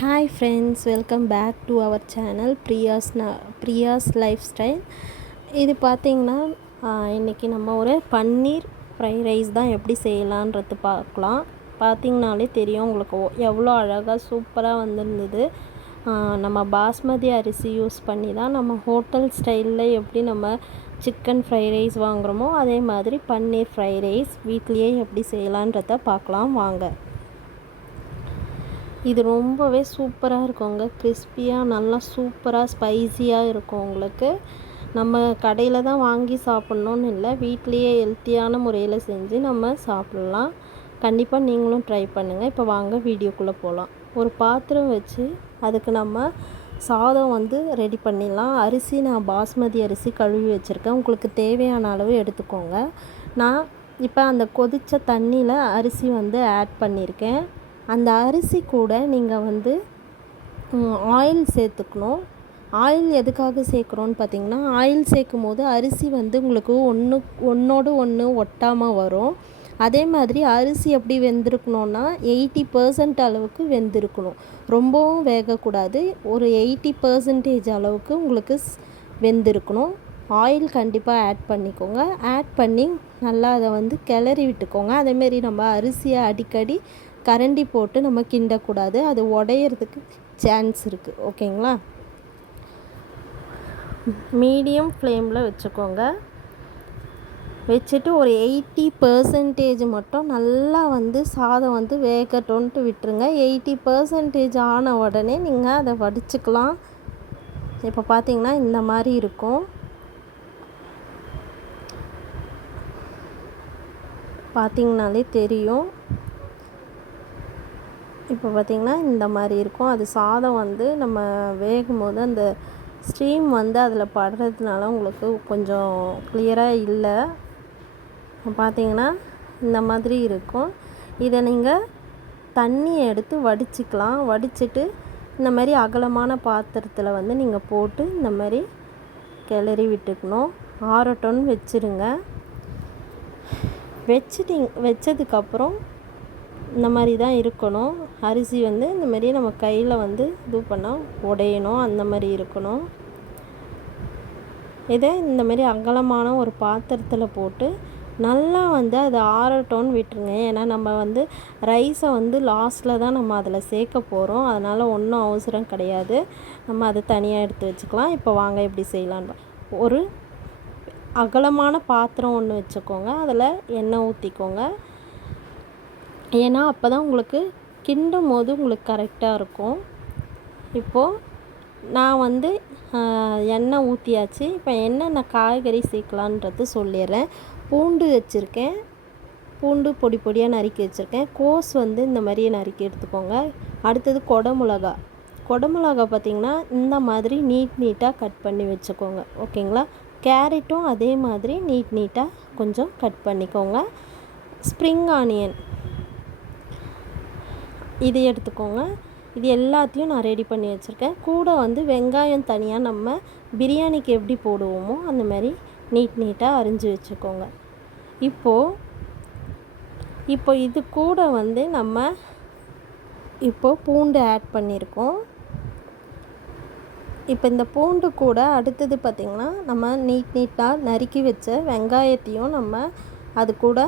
Hi friends, welcome back to our channel Priya's Lifestyle. இது பார்த்திங்கன்னா இன்றைக்கி நம்ம ஒரு பன்னீர் ஃப்ரைட் ரைஸ் தான் எப்படி செய்யலான்றது பார்க்கலாம். பார்த்திங்கனாலே தெரியும் உங்களுக்கு எவ்வளோ அழகாக சூப்பராக வந்திருந்தது. நம்ம பாஸ்மதி அரிசி யூஸ் பண்ணி தான் நம்ம ஹோட்டல் ஸ்டைலில் எப்படி நம்ம சிக்கன் ஃப்ரைட் ரைஸ் வாங்குகிறோமோ அதே மாதிரி பன்னீர் ஃப்ரைட் ரைஸ் வீட்லேயே எப்படி செய்யலான்றத பார்க்கலாம் வாங்க. இது ரொம்பவே சூப்பராக இருக்குங்க. கிறிஸ்பியாக நல்லா சூப்பராக ஸ்பைஸியாக இருக்கும். உங்களுக்கு நம்ம கடையில் தான் வாங்கி சாப்பிட்ணுன்னு இல்லை, வீட்லேயே ஹெல்த்தியான முறையில் செஞ்சு நம்ம சாப்பிட்லாம். கண்டிப்பாக நீங்களும் ட்ரை பண்ணுங்கள். இப்போ வாங்க வீடியோக்குள்ளே போகலாம். ஒரு பாத்திரம் வச்சு அதுக்கு நம்ம சாதம் ரெடி பண்ணிடலாம். அரிசி நான் பாஸ்மதி அரிசி கழுவி வச்சுருக்கேன். உங்களுக்கு தேவையான அளவு எடுத்துக்கோங்க. நான் இப்போ அந்த கொதித்த தண்ணியில் அரிசி ஆட் பண்ணியிருக்கேன். அந்த அரிசி கூட நீங்கள் ஆயில் சேர்த்துக்கணும். ஆயில் எதுக்காக சேர்க்குறோன்னு பார்த்திங்கன்னா, ஆயில் சேர்க்கும் போது அரிசி உங்களுக்கு ஒன்றோடு ஒன்று ஒட்டாமல் வரும். அதே மாதிரி அரிசி எப்படி வெந்திருக்கணுன்னா 80% அளவுக்கு வெந்திருக்கணும். ரொம்பவும் வேகக்கூடாது. ஒரு 80% அளவுக்கு உங்களுக்கு வெந்திருக்கணும். ஆயில் கண்டிப்பாக ஆட் பண்ணிக்கோங்க. ஆட் பண்ணி நல்லா அதை கிளறி விட்டுக்கோங்க. அதேமாரி நம்ம அரிசியை அடிக்கடி கரண்டி போட்டு நம்ம கிண்டக்கூடாது, அது உடையிறதுக்கு சான்ஸ் இருக்குது. ஓகேங்களா? மீடியம் ஃப்ளேமில் வச்சுக்கோங்க. வச்சுட்டு ஒரு 80% மட்டும் நல்லா சாதம் வேகட்டோன்ட்டு விட்டுருங்க. 80% ஆன உடனே நீங்கள் அதை வடிச்சுக்கலாம். இப்போ பார்த்தீங்கன்னா இந்த மாதிரி இருக்கும். பார்த்தீங்கனாலே தெரியும். இப்போ பார்த்திங்கன்னா இந்த மாதிரி இருக்கும். அது சாதம் நம்ம வேகும்போது அந்த ஸ்டீம் அதில் படுறதுனால உங்களுக்கு கொஞ்சம் கிளியராக இல்லை. பார்த்திங்கன்னா இந்த மாதிரி இருக்கும். இதை நீங்கள் தண்ணியை எடுத்து வடிச்சிக்கலாம். வடிச்சிட்டு இந்த மாதிரி அகலமான பாத்திரத்தில் நீங்கள் போட்டு இந்த மாதிரி கிளறி விட்டுக்கணும். ஆறட்டோன்னு வச்சுருங்க. வச்சதுக்கப்புறம் இந்த மாதிரி தான் இருக்கணும். அரிசி இந்த மாதிரி நம்ம கையில் இது பண்ணால் உடையணும், அந்த மாதிரி இருக்கணும். இதை இந்த மாதிரி அகலமான ஒரு பாத்திரத்தில் போட்டு நல்லா அதை ஆறட்டோன்னு விட்டுருங்க. ஏன்னா நம்ம ரைஸை லாஸ்ட்டில் தான் நம்ம அதில் சேர்க்க போகிறோம். அதனால் ஒன்றும் அவசரம் கிடையாது. நம்ம அதை தனியாக எடுத்து வச்சுக்கலாம். இப்போ வாங்க எப்படி செய்யலான்னு. ஒரு அகலமான பாத்திரம் ஒன்று வச்சுக்கோங்க. அதில் எண்ணெய் ஊற்றிக்கோங்க. ஏன்னா அப்போ தான் உங்களுக்கு கிண்டும் போது உங்களுக்கு கரெக்டாக இருக்கும். இப்போது நான் எண்ணெய் ஊற்றியாச்சு. இப்போ என்னென்ன காய்கறி சேர்க்கலான்றது சொல்லிடுறேன். பூண்டு வச்சுருக்கேன். பூண்டு பொடி பொடியாக நறுக்கி வச்சுருக்கேன். கோஸ் இந்த மாதிரியே நறுக்கி எடுத்துக்கோங்க. அடுத்தது கொடமிளகா. கொடமிளகா பார்த்திங்கன்னா இந்த மாதிரி நீட்டாக கட் பண்ணி வச்சுக்கோங்க. ஓகேங்களா? கேரட்டும் அதே மாதிரி நீட்டாக கொஞ்சம் கட் பண்ணிக்கோங்க. ஸ்ப்ரிங் ஆனியன் இது எடுத்துக்கோங்க. இது எல்லாத்தையும் நான் ரெடி பண்ணி வச்சுருக்கேன். கூட வெங்காயம் தனியாக நம்ம பிரியாணிக்கு எப்படி போடுவோமோ அந்த மாதிரி நீட்டாக அரிஞ்சு வச்சுக்கோங்க. இப்போ இது கூட நம்ம பூண்டு ஆட் பண்ணியிருக்கோம். இப்போ இந்த பூண்டு கூட அடுத்தது பார்த்திங்கன்னா நம்ம நீட்டாக நறுக்கி வச்ச வெங்காயத்தையும் நம்ம அது கூட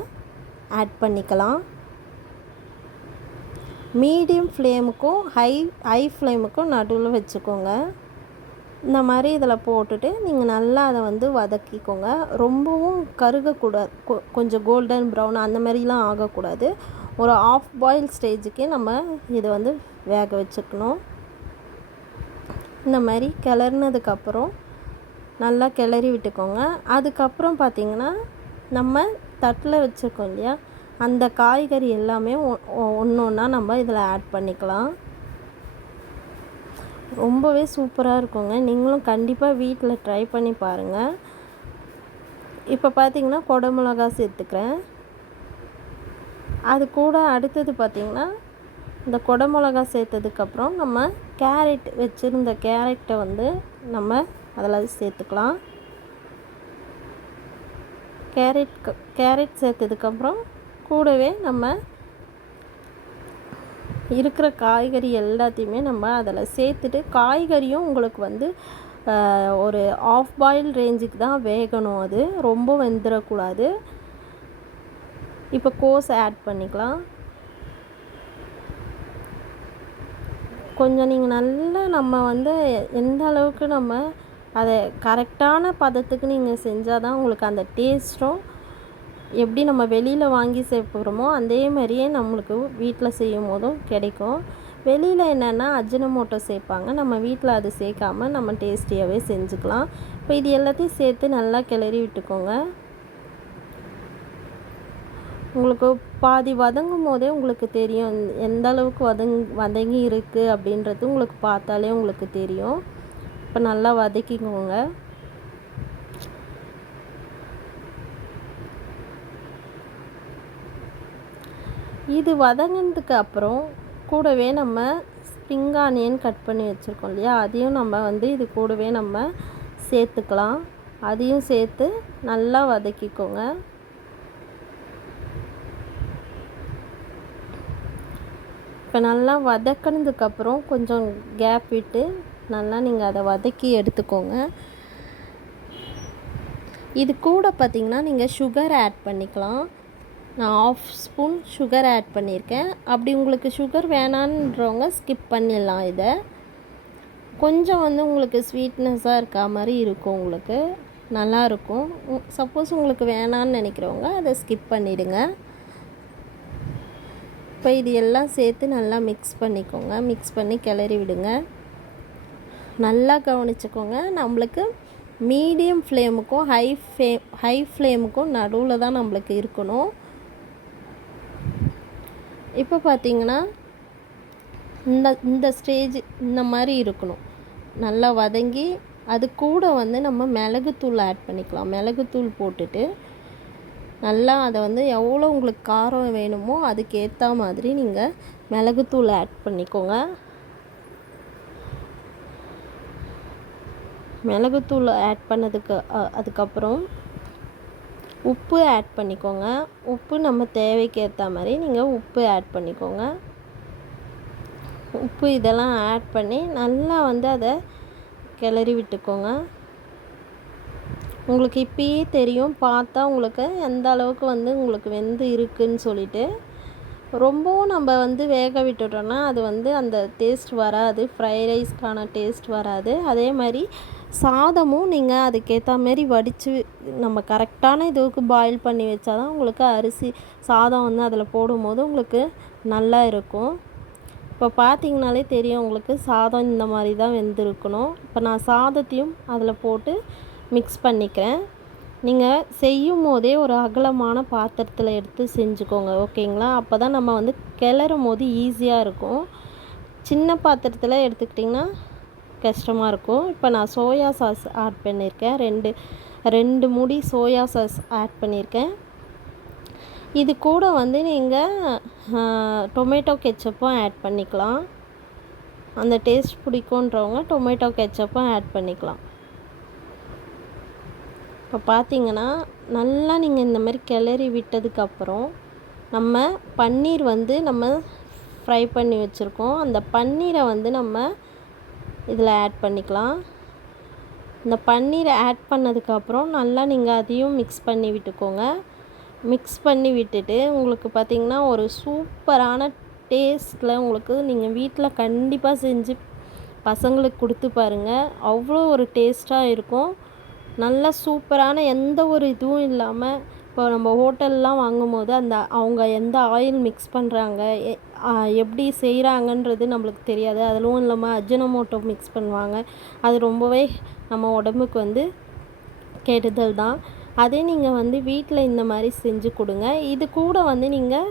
ஆட் பண்ணிக்கலாம். மீடியம் ஃப்ளேமுக்கும் ஹை ஃப்ளேமுக்கும் நடுவில் வச்சுக்கோங்க. இந்த மாதிரி இதில் போட்டுட்டு நீங்கள் நல்லா அதை வதக்கிக்கோங்க. ரொம்பவும் கருகக்கூடாது. கொஞ்சம் கோல்டன் ப்ரௌன் அந்த மாதிரிலாம் ஆகக்கூடாது. ஒரு ஆஃப் பாயில் ஸ்டேஜுக்கே நம்ம இதை வேக வச்சுக்கணும். இந்த மாதிரி கிளறினதுக்கப்புறம் நல்லா கிளறி விட்டுக்கோங்க. அதுக்கப்புறம் பார்த்திங்கன்னா நம்ம தட்டில் வச்சுருக்கோம் இல்லையா, அந்த காய்கறி எல்லாமே ஒன்று ஒன்றா நம்ம இதில் ஆட் பண்ணிக்கலாம். ரொம்பவே சூப்பராக இருக்குங்க. நீங்களும் கண்டிப்பாக வீட்டில் ட்ரை பண்ணி பாருங்கள். இப்போ பார்த்திங்கன்னா கொடமிளகா சேர்த்துக்கிறேன். அது கூட அடுத்தது பார்த்திங்கன்னா இந்த கொடமிளகா சேர்த்ததுக்கப்புறம் நம்ம கேரட் வச்சுருந்த கேரட்டை நம்ம அதில் சேர்த்துக்கலாம். கேரட் சேர்த்ததுக்கப்புறம் கூடவே நம்ம இருக்கிற காய்கறி எல்லாத்தையுமே நம்ம அதில் சேர்த்துட்டு, காய்கறியும் உங்களுக்கு வந்து ஒரு ஆஃப் பாயில் ரேஞ்சுக்கு தான் வேகணும், அது ரொம்ப வெந்துடக்கூடாது. இப்போ கோஸ் ஆட் பண்ணிக்கலாம். கொஞ்சம் நீங்கள் நல்லா நம்ம வந்து எந்த அளவுக்கு நம்ம அதை கரெக்டான பதத்துக்கு நீங்கள் செஞ்சால் தான் உங்களுக்கு அந்த டேஸ்ட்டும் எப்படி நம்ம வெளியில் வாங்கி சேர்ப்புறோமோ அதே மாதிரியே நம்மளுக்கு வீட்டில் செய்யும் போதும் கிடைக்கும். வெளியில் என்னென்னா அஜினமோட்டோ சேர்ப்பாங்க, நம்ம வீட்டில் அது சேர்க்காமல் நம்ம டேஸ்டியாகவே செஞ்சுக்கலாம். இப்போ இது எல்லாத்தையும் சேர்த்து நல்லா கிளறி விட்டுக்கோங்க. உங்களுக்கு பாதி வதங்கும் போதே உங்களுக்கு தெரியும் எந்த அளவுக்கு வதங்கி இருக்குது அப்படின்றது உங்களுக்கு பார்த்தாலே உங்களுக்கு தெரியும். இப்போ நல்லா வதக்கிக்கோங்க. இது வதங்கினதுக்கு அப்புறம் கூடவே நம்ம ஸ்ப்ரிங் ஆனியன் கட் பண்ணி வச்சுருக்கோம் இல்லையா, அதையும் நம்ம வந்து இது கூடவே நம்ம சேர்த்துக்கலாம். அதையும் சேர்த்து நல்லா வதக்கிக்கோங்க. இப்போ நல்லா வதக்கினதுக்கப்புறம் கொஞ்சம் கேப் விட்டு நல்லா நீங்கள் அதை வதக்கி எடுத்துக்கோங்க. இது கூட பார்த்திங்கன்னா நீங்கள் சுகர் ஆட் பண்ணிக்கலாம். நான் 1/2 ஸ்பூன் சுகர் ஆட் பண்ணியிருக்கேன். அப்படி உங்களுக்கு சுகர் வேணான்றவங்க ஸ்கிப் பண்ணிடலாம். இதை கொஞ்சம் வந்து உங்களுக்கு ஸ்வீட்னஸாக இருக்கா மாதிரி இருக்கும், உங்களுக்கு நல்லாயிருக்கும். சப்போஸ் உங்களுக்கு வேணான்னு நினைக்கிறவங்க அதை ஸ்கிப் பண்ணிவிடுங்க. இப்போ இது எல்லாம் சேர்த்து நல்லா மிக்ஸ் பண்ணிக்கோங்க. மிக்ஸ் பண்ணி கிளறி விடுங்க. நல்லா கவனிச்சுக்கோங்க, நம்மளுக்கு மீடியம் ஃப்ளேமுக்கும் ஹை ஃப்ளேமுக்கும் நடுவில் தான் நம்மளுக்கு இருக்கணும். இப்போ பார்த்திங்கன்னா இந்த ஸ்டேஜ் இந்த மாதிரி இருக்கணும். நல்லா வதங்கி அது கூட வந்து நம்ம மிளகுத்தூள் ஆட் பண்ணிக்கலாம். மிளகுத்தூள் போட்டுட்டு நல்லா அதை வந்து எவ்வளோ உங்களுக்கு காரம் வேணுமோ அதுக்கேற்ற மாதிரி நீங்கள் மிளகுத்தூள் ஆட் பண்ணிக்கோங்க. மிளகுத்தூள் ஆட் பண்ணதுக்கு அதுக்கப்புறம் உப்பு ஆட் பண்ணிக்கோங்க. உப்பு நம்ம தேவைக்கு ஏற்ற மாதிரி நீங்கள் உப்பு ஆட் பண்ணிக்கோங்க. உப்பு இதெல்லாம் ஆட் பண்ணி நல்லா வந்து அதை கிளறி விட்டுக்கோங்க. உங்களுக்கு இப்பயே தெரியும், பார்த்தா உங்களுக்கு எந்த அளவுக்கு வந்து உங்களுக்கு வெந்து இருக்குன்னு சொல்லிட்டு. ரொம்பவும் நம்ம வந்து வேக விட்டுட்டோன்னா அது வந்து அந்த டேஸ்ட் வராது, ஃப்ரைட் ரைஸ்க்கான டேஸ்ட் வராது. அதே மாதிரி சாதமும் நீங்கள் அதுக்கேற்ற மாரி வடித்து நம்ம கரெக்டான இதுவுக்கு பாயில் பண்ணி வச்சா தான் உங்களுக்கு சாதம் வந்து அதில் போடும்போது உங்களுக்கு நல்லா இருக்கும். இப்போ பார்த்திங்கனாலே தெரியும் உங்களுக்கு சாதம் இந்த மாதிரி தான் வெந்திருக்கணும். இப்போ நான் சாதத்தையும் அதில் போட்டு மிக்ஸ் பண்ணிக்கிறேன். நீங்கள் செய்யும் போதே ஒரு அகலமான பாத்திரத்தில் எடுத்து செஞ்சுக்கோங்க, ஓகேங்களா? அப்போ தான் நம்ம வந்து கிளறும் போது ஈஸியாக இருக்கும். சின்ன பாத்திரத்தில் எடுத்துக்கிட்டிங்கன்னா கஷ்டமாக இருக்கும். இப்போ நான் சோயா சாஸ் ஆட் பண்ணியிருக்கேன். ரெண்டு மூடி சோயா சாஸ் ஆட் பண்ணியிருக்கேன். இது கூட வந்து நீங்கள் டொமேட்டோ கெச்சப்பும் ஆட் பண்ணிக்கலாம். அந்த டேஸ்ட் பிடிக்குன்றவங்க டொமேட்டோ கெச்சப்பும் ஆட் பண்ணிக்கலாம். இப்போ பார்த்திங்கன்னா நல்லா நீங்கள் இந்த மாதிரி கிளறி விட்டதுக்கப்புறம் நம்ம பன்னீர் வந்து நம்ம ஃப்ரை பண்ணி வச்சுருக்கோம். அந்த பன்னீரை வந்து நம்ம இதில் ஆட் பண்ணிக்கலாம். இந்த பன்னீரை ஆட் பண்ணதுக்கப்புறம் நல்லா நீங்கள் அதையும் மிக்ஸ் பண்ணி விட்டுக்கோங்க. மிக்ஸ் பண்ணி விட்டுட்டு உங்களுக்கு பார்த்திங்கன்னா ஒரு சூப்பரான டேஸ்ட்டில் உங்களுக்கு நீங்கள் வீட்டில் கண்டிப்பாக செஞ்சு பசங்களுக்கு கொடுத்து பாருங்கள். அவ்வளோ ஒரு டேஸ்ட்டாக இருக்கும். நல்ல சூப்பரான எந்த ஒரு இதுவும் இல்லாமல், இப்போ நம்ம ஹோட்டல்லாம் வாங்கும்போது அவங்க எந்த ஆயில் மிக்ஸ் பண்ணுறாங்க, எப்படி செய்கிறாங்கன்றது நம்மளுக்கு தெரியாது. அதிலும் இல்லாமல் அஜினமோட்டோ மிக்ஸ் பண்ணுவாங்க. அது ரொம்பவே நம்ம உடம்புக்கு வந்து கெடுதல் தான். அதே நீங்கள் வந்து வீட்டில் இந்த மாதிரி செஞ்சு கொடுங்க. இது கூட வந்து நீங்கள்